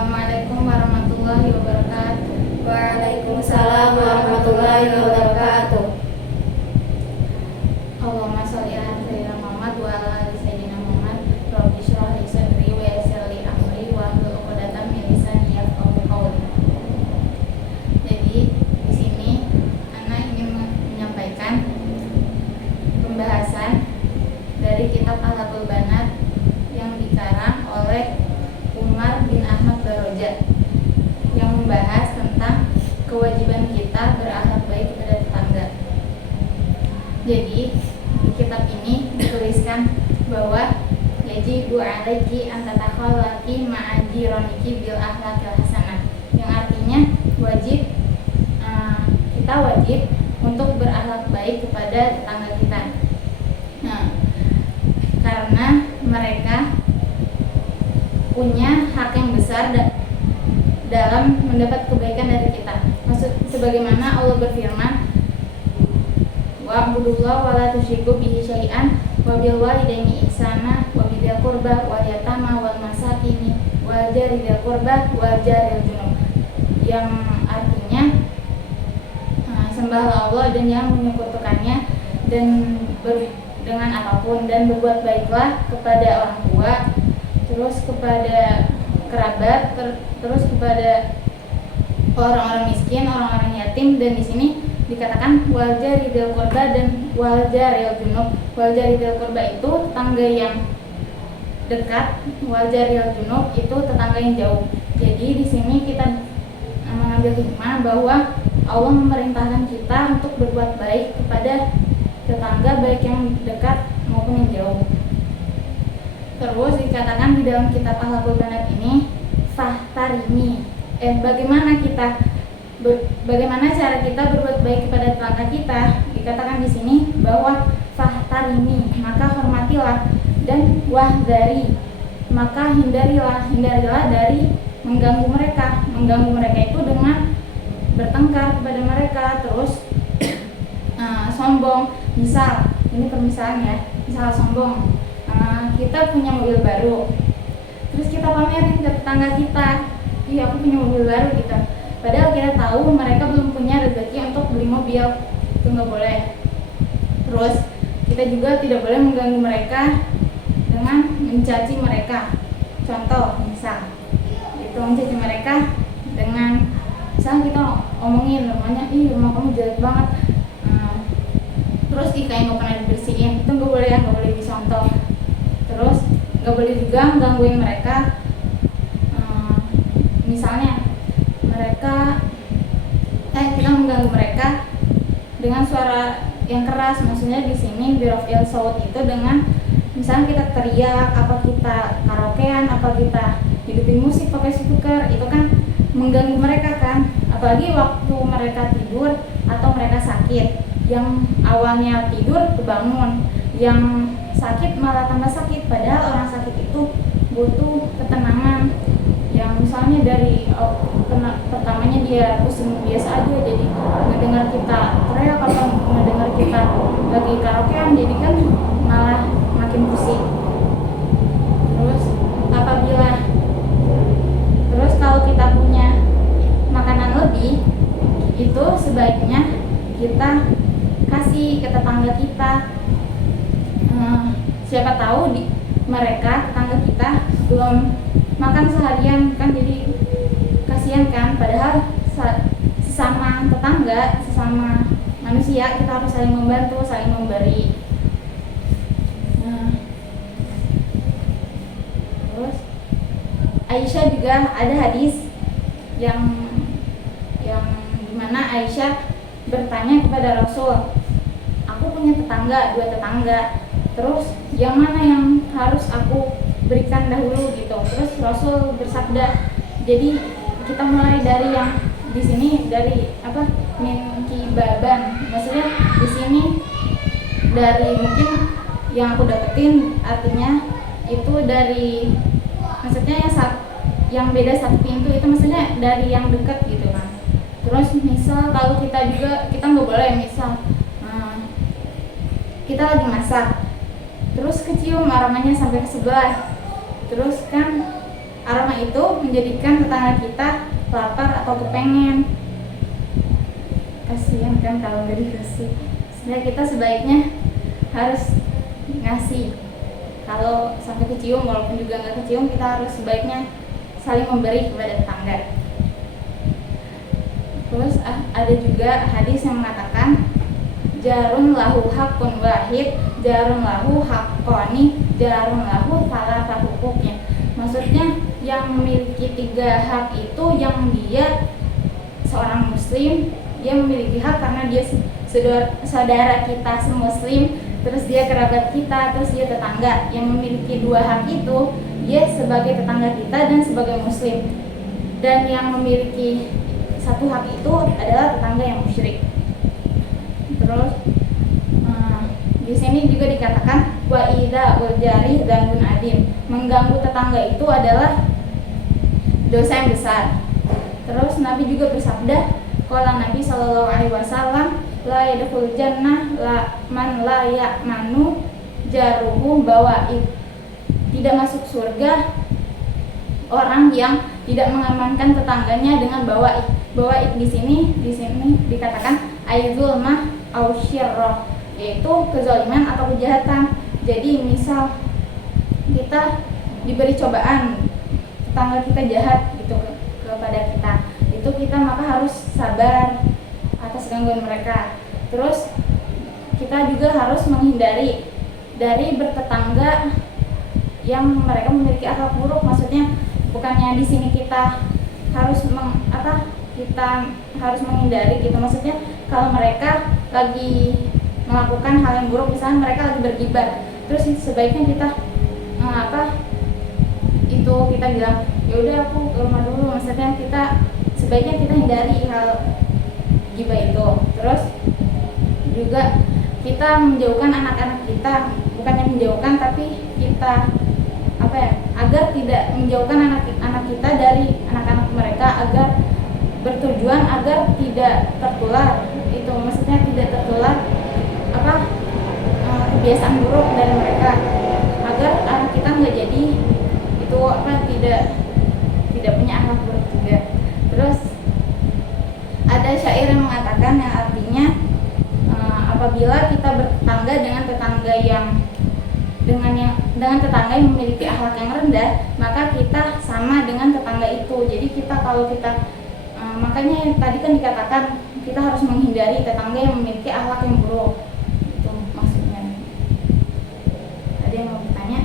Assalamualaikum warahmatullahi wabarakatuh. Waalaikumsalam warahmatullahi wabarakatuh. Allahumma sholli ala sayyidina Muhammad wa ala ali sayyidina Muhammad. Rabbi shrah li sadri wa yassir li amri wahlul 'uqdatam min lisani yafqahu qawli. Jadi di sini Ana ingin menyampaikan pembahasan dari kitab Al-Haqqul Banat yang dikarang oleh Umar bin Ahmad Barojat, yang membahas tentang kewajiban kita berakhlak baik kepada tetangga. Jadi di kitab ini dituliskan bahwa yajibu alaiki an tatakhallaqi ma'a jiraniki bil akhlaqil hasanah, yang artinya kita wajib untuk berakhlak baik kepada tetangga kita. Nah, karena mereka punya hak yang besar dalam mendapat kebaikan dari kita. Maksud sebagaimana Allah berfirman, wa'budullaha wa la tusyriku bihi syai'an wa bil walidaini ihsana wa bidzil qurba wal yatama wal masakin wal jari dzil qurba wal jaril junub, yang artinya sembahlah Allah dan jangan menyekutukannya dan dengan apapun, dan berbuat baiklah kepada orang tua, terus kepada kerabat, terus kepada orang-orang miskin, orang-orang yatim. Dan di sini dikatakan wal jaridil qurba dan wal jaril junub. Wal jaridil qurba itu tetangga yang dekat, wal jaril junub itu tetangga yang jauh. Jadi di sini kita mengambil hikmah bahwa Allah memerintahkan kita untuk berbuat baik kepada tetangga, baik yang dekat maupun yang jauh. Terus dikatakan di dalam kitab Al-Haqqul Banat ini, fahtarimi. Bagaimana cara kita berbuat baik kepada tetangga kita? Dikatakan di sini bahwa fahtarimi, maka hormatilah, dan wahdari, maka hindarilah dari mengganggu mereka. Mengganggu mereka itu dengan bertengkar kepada mereka, terus sombong. Misal, ini permisalan ya, misal sombong, kita punya mobil baru, terus kita pamerin ke tetangga kita, iya aku punya mobil baru gitu, padahal kita tahu mereka belum punya rezeki untuk beli mobil. Itu nggak boleh. Terus kita juga tidak boleh mengganggu mereka dengan mencaci mereka. Contoh misal itu mencaci mereka dengan misal kita omongin rumahnya, rumah kamu jelek banget, terus kayak nggak pernah dibersihin. Itu nggak boleh ya, nggak boleh dicontoh. Terus nggak boleh juga gangguin mereka. Misalnya kita mengganggu mereka dengan suara yang keras. Maksudnya di sini birofil saut itu dengan misalnya kita teriak, apa kita karaokean, apa kita hidupin musik pakai speaker, itu kan mengganggu mereka kan. Apalagi waktu mereka tidur atau mereka sakit, yang awalnya tidur kebangun, yang sakit malah tambah sakit, padahal orang sakit itu butuh ketenangan. Yang misalnya dari pertamanya dia pusing biasa aja, jadi ngedengar kita teriak atau ngedengar kita lagi karaokean, jadi kan malah makin pusing. Terus kalau kita punya makanan lebih, itu sebaiknya kita kasih ke tetangga kita. Siapa tahu mereka tetangga kita belum makan seharian kan, jadi kasihan kan. Padahal sesama tetangga, sesama manusia, kita harus saling membantu, saling memberi. Terus Aisyah juga ada hadis yang dimana Aisyah bertanya kepada Rasul, aku punya tetangga, 2 tetangga, terus yang mana yang harus aku berikan dahulu gitu. Terus Rasul bersabda, jadi kita mulai dari yang di sini, dari min kibaban, maksudnya di sini dari mungkin yang aku dapetin, artinya itu dari, maksudnya yang beda satu pintu, itu maksudnya dari yang dekat gitu kan. Terus misal kalau kita nggak boleh, misal kita lagi masak, terus kecium aromanya sampai ke sebelah, terus kan aroma itu menjadikan tetangga kita lapar atau kepengen. Kasihan kan kalau nggak dikasih. Sebenarnya kita sebaiknya harus ngasih. Kalau sampai kecium, walaupun juga nggak kecium, kita harus sebaiknya saling memberi kepada tetangga. Terus ada juga hadis yang mengatakan jarun lahu hakun wahid, jarun lahu hakoni, jarun lahu salah hukuknya. Maksudnya yang memiliki 3 hak itu yang dia seorang muslim, dia memiliki hak karena dia saudara kita semuslim, terus dia kerabat kita, terus dia tetangga. Yang memiliki 2 hak itu dia sebagai tetangga kita dan sebagai muslim. Dan yang memiliki 1 hak itu adalah tetangga yang musyrik. Terus di sini juga dikatakan wa idza uljari dzambun adim. Mengganggu tetangga itu adalah dosa yang besar. Terus Nabi juga bersabda, qala Nabi sallallahu alaihi wasallam, la yadkhul jannah la man la ya'manu jaruhu bawa'id. Tidak masuk surga orang yang tidak mengamankan tetangganya dengan bawa'id. Bawa'id di sini dikatakan aizulmah au syirrah, yaitu kezaliman atau kejahatan. Jadi misal kita diberi cobaan, tetangga kita jahat gitu kepada kita, itu kita maka harus sabar atas gangguan mereka. Terus kita juga harus menghindari dari bertetangga yang mereka memiliki akhlak buruk. Maksudnya bukannya di sini kita harus kita harus menghindari gitu. Maksudnya kalau mereka lagi melakukan hal yang buruk, misalnya mereka lagi bergibah, terus sebaiknya kita kita bilang ya udah aku ke rumah dulu. Maksudnya sebaiknya kita hindari hal gibah itu. Terus juga kita menjauhkan anak-anak kita, bukannya menjauhkan tapi kita agar tidak menjauhkan anak-anak kita dari anak-anak mereka, agar bertujuan agar tidak tertular itu. Maksudnya tidak tertular kebiasaan buruk dari mereka, agar anak kita nggak jadi itu tidak punya akhlak buruk juga. Terus ada syair yang mengatakan, yang artinya apabila kita bertetangga dengan tetangga yang memiliki akhlak yang rendah, maka kita sama dengan tetangga itu. Jadi makanya tadi kan dikatakan kita harus menghindari tetangga yang memiliki akhlak yang buruk. Itu maksudnya. Ada yang mau bertanya?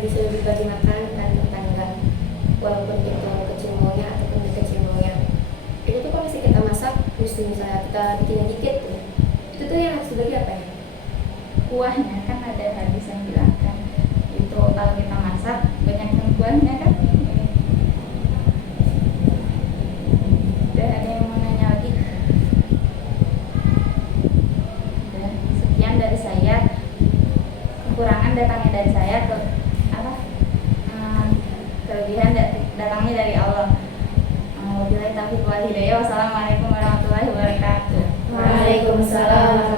Disuruh dibagi makan kan tetangga, walaupun itu kecil maunya ataupun kecil maunya. Itu tuh kalau misalnya kita masak, misalnya kita bikinnya dikit tuh, itu tuh yang harus dibagi apa ya? Kuahnya kan ada hadis yang bilang kan, itu kalau kita masak banyakkan kuahnya kan. Udah, ada yang mau nanya lagi? Udah, sekian dari saya. Kekurangan datangnya dari saya, kelebihan datangnya dari Allah. Wabillahi taufiq wal hidayah. Wassalamualaikum warahmatullahi wabarakatuh. Waalaikumsalam.